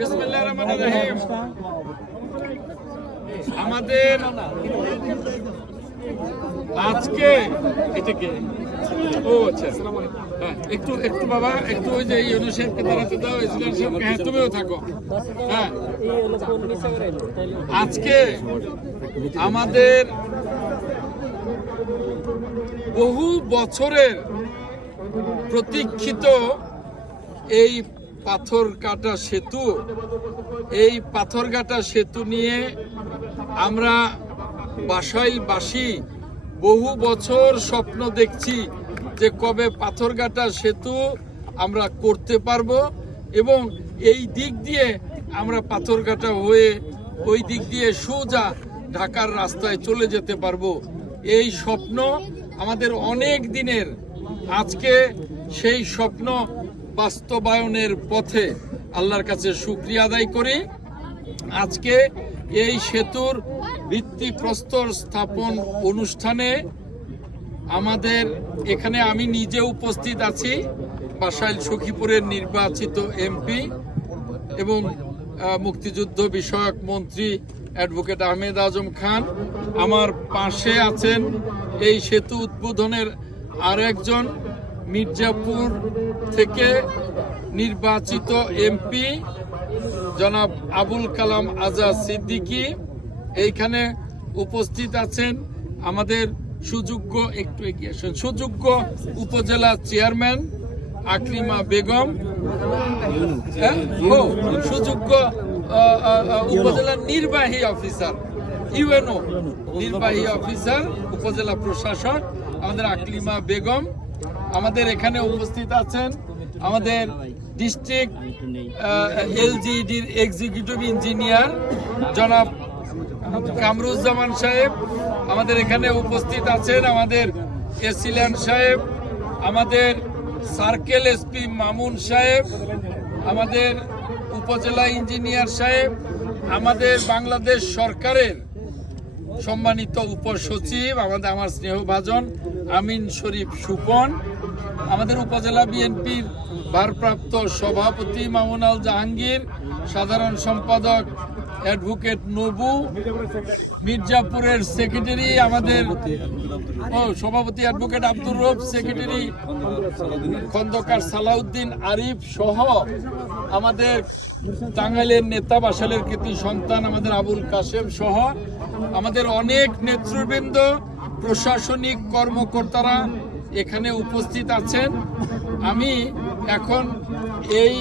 বিসমিল্লাহির রহমানির রহিম। আমাদের আজকে এটাকে আচ্ছা হ্যাঁ একটু একটু বাবা একটু ওই যে ইউনূস সাহেবকে দাঁড়াতে দাও, ইসলাম সাহেবকে, হ্যাঁ তুমিও থাকো। হ্যাঁ আজকে আমাদের বহু বছরের প্রতীক্ষিত এই পাথরঘাটা সেতু, এই পাথরঘাটা সেতু নিয়ে আমরা বাসাইলবাসী বহু বছর স্বপ্ন দেখছি যে কবে পাথরঘাটা সেতু আমরা করতে পারবো এবং এই দিক দিয়ে আমরা পাথরঘাটা হয়ে ওই দিক দিয়ে সোজা ঢাকার রাস্তায় চলে যেতে পারবো। এই স্বপ্ন আমাদের অনেক দিনের, আজকে সেই স্বপ্ন বাস্তবায়নের পথে আল্লাহর কাছে শুকরিয়া আদায় করি। আজকে এই সেতুর ভিত্তিপ্রস্তর স্থাপন অনুষ্ঠানে আমাদের এখানে আমি নিজে উপস্থিত আছি, বাসাইল সখীপুরের নির্বাচিত এমপি এবং মুক্তিযুদ্ধ বিষয়ক মন্ত্রী অ্যাডভোকেট আহমেদ আজম খান। আমার পাশে আছেন এই সেতু উদ্বোধনের আরেকজন মির্জাপুর থেকে নির্বাচিত এমপি জনাব আবুল কালাম আজাদ সিদ্দিকী। এইখানে উপস্থিত আছেন আমাদের সুযোগ্য, একটু এগিয়ে আসেন, সুযোগ্য উপজেলা চেয়ারম্যান আকলিমা বেগম, সুযোগ্য উপজেলা নির্বাহী অফিসার, ইউএনও নির্বাহী অফিসার উপজেলা প্রশাসক আমাদের আকলিমা বেগম। আমাদের এখানে উপস্থিত আছেন আমাদের ডিস্ট্রিক্ট এলজিডির এক্সিকিউটিভ ইঞ্জিনিয়ার জনাব কামরুজ্জামান সাহেব। আমাদের এখানে উপস্থিত আছেন আমাদের এসিল্যান্ড সাহেব, আমাদের সার্কেল এসপি মামুন সাহেব, আমাদের উপজেলা ইঞ্জিনিয়ার সাহেব, আমাদের বাংলাদেশ সরকারের সম্মানিত উপসচিব আমার স্নেহভাজন আমিন শরীফ সুপন, আমাদের উপজেলা বিএনপির ভারপ্রাপ্ত সভাপতি মামুন আল জাহাঙ্গীর, সাধারণ সম্পাদক অ্যাডভোকেট নবু, মির্জাপুরের সেক্রেটারি আমাদের সভাপতি অ্যাডভোকেট আব্দুর রব, সেক্রেটারি খন্দকার সালাউদ্দিন আরিফ সহ আমাদের টাঙ্গাইলের নেতা, বাসাইলের কৃতি সন্তান আমাদের আবুল কাশেম সহ আমাদের অনেক নেতৃবৃন্দ, প্রশাসনিক কর্মকর্তারা এখানে উপস্থিত আছেন। আমি এখন এই